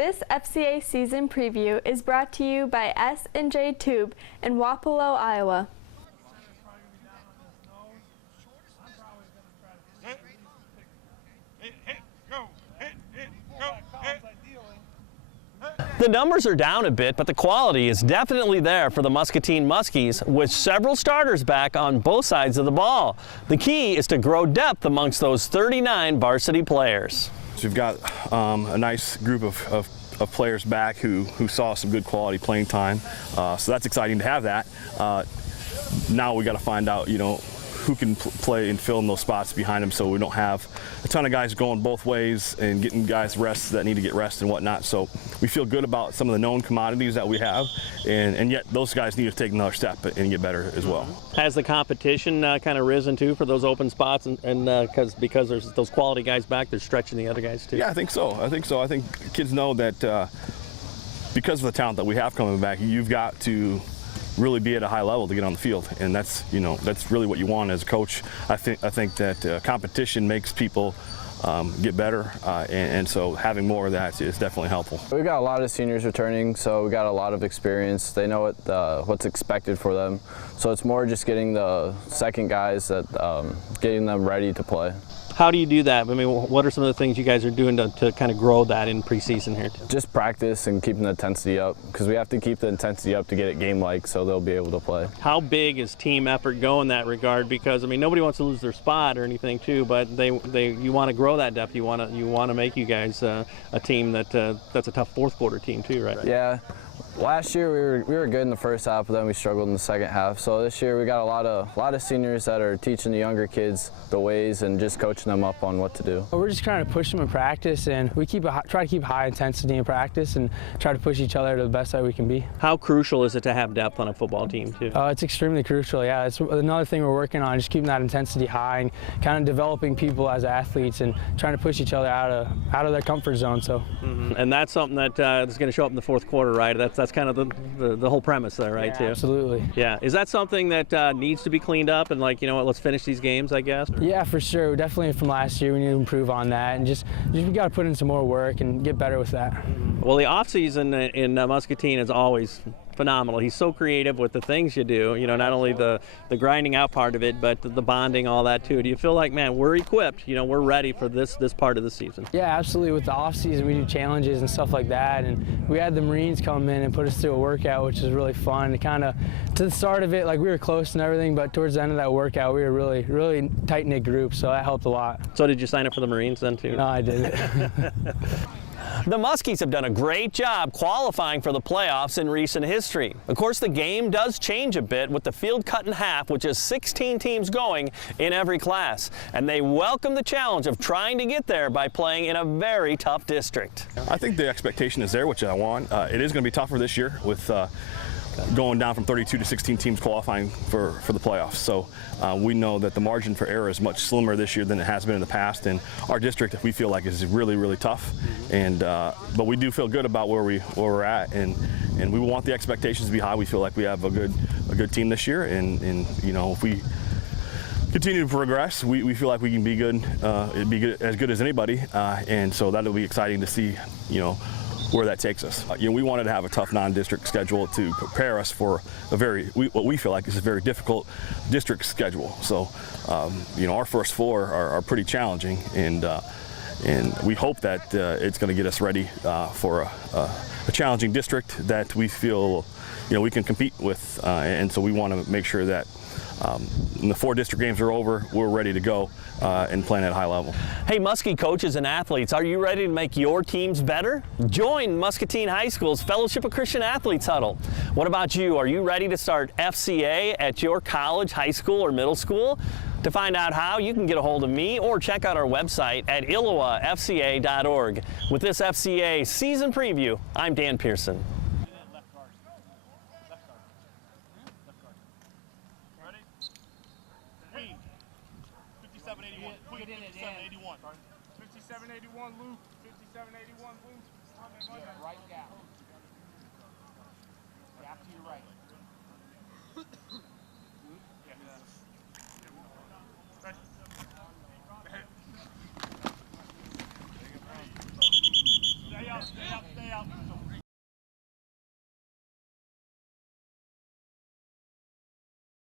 This FCA season preview is brought to you by S&J Tube in Wapello, Iowa. The numbers are down a bit, but the quality is definitely there for the Muscatine Muskies, with several starters back on both sides of the ball. The key is to grow depth amongst those 39 varsity players. So we've got a nice group of players back who saw some good quality playing time. So that's exciting to have that. Now we got to find out, who can play and fill in those spots behind them, so we don't have a ton of guys going both ways and getting guys rest that need to get rest and whatnot. So we feel good about some of the known commodities that we have, and yet those guys need to take another step and get better as well. Has the competition kind of risen too for those open spots, and because there's those quality guys back, they're stretching the other guys too? Yeah, I think so. I think kids know that because of the talent that we have coming back, you've got to really be at a high level to get on the field, and that's really what you want as a coach. I think that competition makes people get better, and so having more of that is definitely helpful. We've got a lot of seniors returning, so we got a lot of experience. They know what's expected for them, so it's more just getting the second guys getting them ready to play. How do you do that? I mean, what are some of the things you guys are doing to kind of grow that in preseason here? Just practice and keeping the intensity up, because we have to keep the intensity up to get it game-like, so they'll be able to play. How big is team effort go in that regard? Because I mean, nobody wants to lose their spot or anything too, but you want to grow that depth. You want to make you guys a team that's a tough fourth quarter team too, right? Yeah. Last year we were good in the first half, but then we struggled in the second half. So this year we got a lot of seniors that are teaching the younger kids the ways and just coaching them up on what to do. We're just trying to push them in practice, and we try to keep high intensity in practice and try to push each other to the best that we can be. How crucial is it to have depth on a football team too? It's extremely crucial. Yeah, it's another thing we're working on, just keeping that intensity high and kind of developing people as athletes and trying to push each other out of their comfort zone. So. And that's something that is going to show up in the fourth quarter, right? That's kind of the whole premise there, right? Yeah, too. Absolutely. Yeah. Is that something that needs to be cleaned up and let's finish these games, I guess? Yeah, for sure. Definitely from last year, we need to improve on that, and just we got to put in some more work and get better with that. Well, the off season in Muscatine is always phenomenal. He's so creative with the things you do, not only the grinding out part of it, but the bonding, all that too. Do you feel like, man, we're equipped, we're ready for this part of the season? Yeah, absolutely. With the off season, we do challenges and stuff like that, and we had the Marines come in and put us through a workout, which was really fun. To the start of it, like, we were close and everything, but towards the end of that workout, we were really, really tight-knit group, so that helped a lot. So did you sign up for the Marines then too? No, I didn't. The Muskies have done a great job qualifying for the playoffs in recent history. Of course, the game does change a bit with the field cut in half, which is 16 teams going in every class. And they welcome the challenge of trying to get there by playing in a very tough district. I think the expectation is there, which I want. It is going to be tougher this year with going down from 32 to 16 teams qualifying for the playoffs. So we know that the margin for error is much slimmer this year than it has been in the past, and our district, we feel like, is really, really tough. And but we do feel good about where we're at, and we want the expectations to be high. We feel like we have a good team this year, and if we continue to progress, we feel like we can be good, as good as anybody, and so that'll be exciting to see, where that takes us. We wanted to have a tough non-district schedule to prepare us for what we feel like is a very difficult district schedule. So, our first four are pretty challenging, and we hope that it's going to get us ready for a challenging district that we feel, we can compete with, and so we want to make sure that when the 4 district games are over, we're ready to go and playing at a high level. Hey, Muskie coaches and athletes, are you ready to make your teams better? Join Muscatine High School's Fellowship of Christian Athletes Huddle. What about you? Are you ready to start FCA at your college, high school, or middle school? To find out how, you can get a hold of me or check out our website at ILLOWAFCA.org. With this FCA season preview, I'm Dan Pearson. Luke, 5781 Luke. Right gap. Gap to your right.